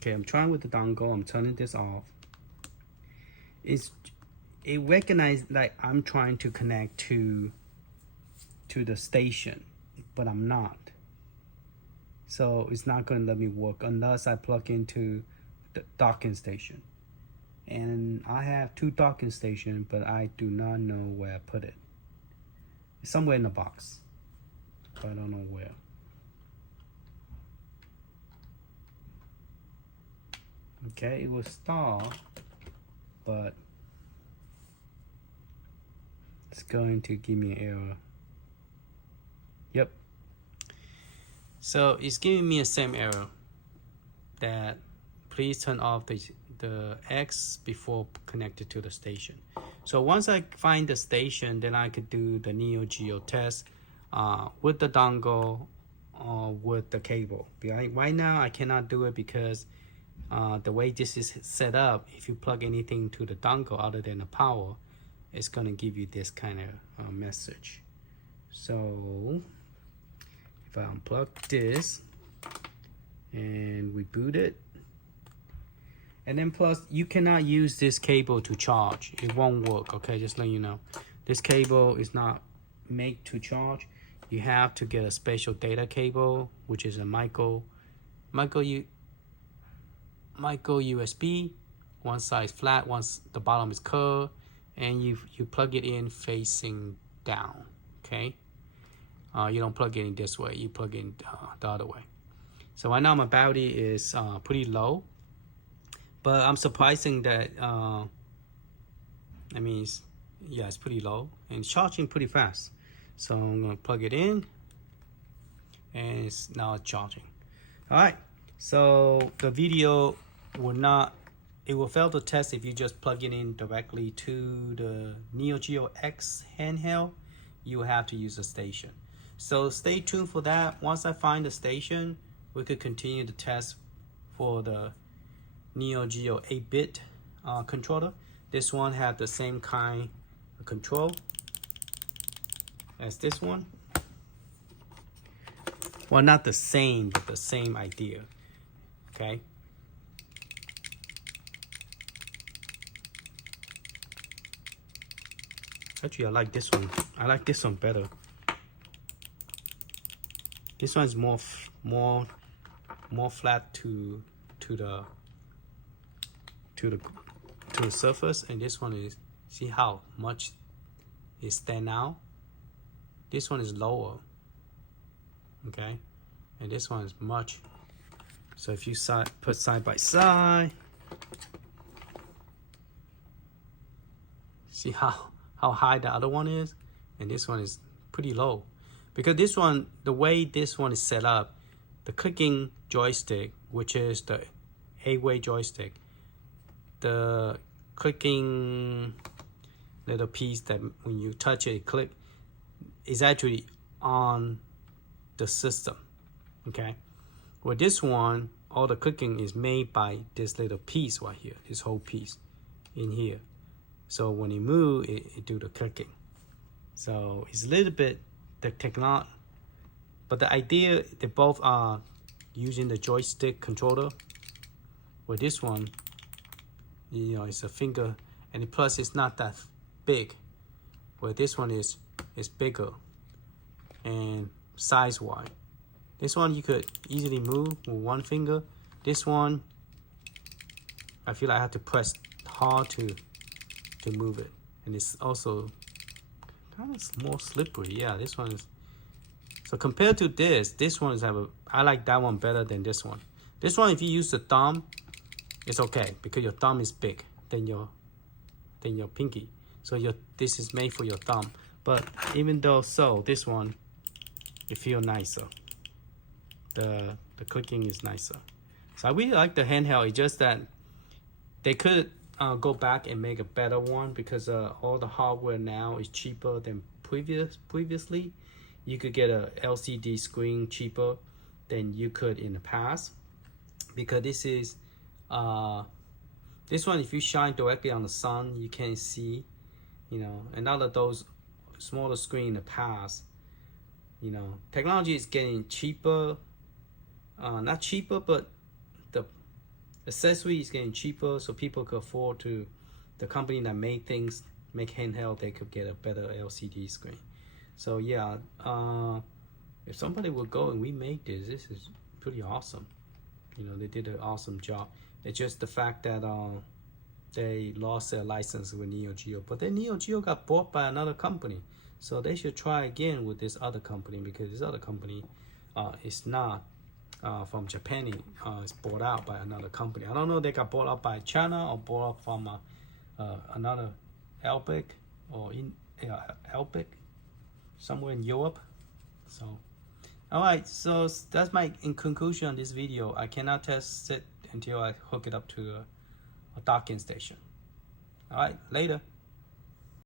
Okay, I'm trying with the dongle. I'm turning this off. It recognized like I'm trying to connect to the station, but I'm not. So it's not going to let me work unless I plug into the docking station. And I have 2 docking stations, but I do not know where I put it. It's somewhere in the box, but I don't know where. Okay, it will start, but it's going to give me an error. Yep. So it's giving me the same error that please turn off the X before connected to the station. So once I find the station, then I could do the NeoGeo test with the dongle or with the cable. Right now I cannot do it because the way this is set up, if you plug anything to the dongle other than the power, it's going to give you this kind of message. So if I unplug this and reboot it, and then plus you cannot use this cable to charge. It won't work. Okay, just let you know, this cable is not made to charge. You have to get a special data cable, which is a micro USB. One side is flat, the bottom is curved, and you plug it in facing down. Okay, you don't plug it in this way, you plug in the other way. So right now my battery is pretty low, but I'm surprising that it's pretty low and charging pretty fast. So I'm gonna plug it in and it's now charging. All right, so the video will fail the test if you just plug it in directly to the NeoGeoX handheld. You have to use a station. So stay tuned for that. Once I find the station, we could continue the test for the NeoGeo 8-bit controller. This one had the same kind of control as this one. Well, not the same, but the same idea. Okay. Actually, I like this one. I like this one better. This one is more flat to the surface, and this one is, see how much it stand out. This one is lower. Okay, and this one is much. So if you put side by side, see how high the other one is, and this one is pretty low. Because this one, the way this one is set up, the clicking joystick, which is the 8-way joystick, the clicking little piece that when you touch it, click, is actually on the system. Okay, with this one, all the clicking is made by this little piece right here, this whole piece in here. So when you move, it do the clicking. So it's a little bit the technology, but the idea, they both are using the joystick controller. With this one, it's a finger, and plus it's not that big. Where this one is bigger and size-wise. This one you could easily move with one finger. This one, I feel like I have to press hard to move it, and it's also kind of more slippery. Yeah, this one is. So compared to this one is I like that one better than this one. This one, if you use the thumb, it's okay because your thumb is big than your pinky. So this is made for your thumb. But even though so, this one, it feels nicer. The clicking is nicer. So I really like the handheld. It's just that they could go back and make a better one because all the hardware now is cheaper than previously. You could get a LCD screen cheaper than you could in the past, because this is this one, if you shine directly on the sun, you can see, and all of those smaller screen in the past, technology is getting cheaper, not cheaper, but accessory is getting cheaper, so people could afford to. The company that make handheld, they could get a better LCD screen. So yeah, if somebody would go and we make this is pretty awesome. You know, they did an awesome job. It's just the fact that they lost their license with Neo Geo, but then Neo Geo got bought by another company, so they should try again with this other company, because this other company is not from Japan. It's bought out by another company. I don't know if they got bought out by China or bought out from another Elbic or in Elbic somewhere in Europe. So all right, so that's my in conclusion on this video. I cannot test it until I hook it up to a docking station. All right, later.